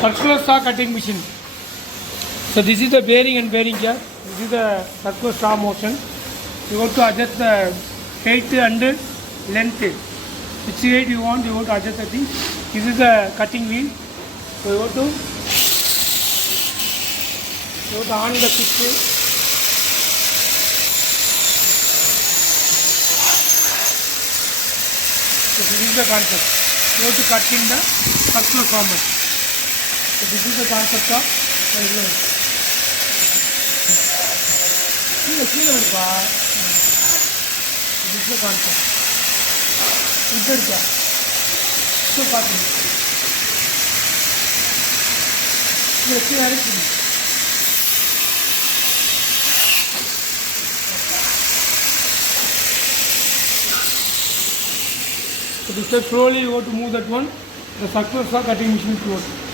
circular saw cutting machine. So this is the bearing and bearing here. This is the circular saw motion. You want to adjust the height and length. Which height you want to adjust the thing. This is the cutting wheel. So you want to on the switch. So this is the concept. You have to cut in the circular format. So this is the concept of this is the concept. So this is slowly you have to move that one. The circular saw cutting machine float.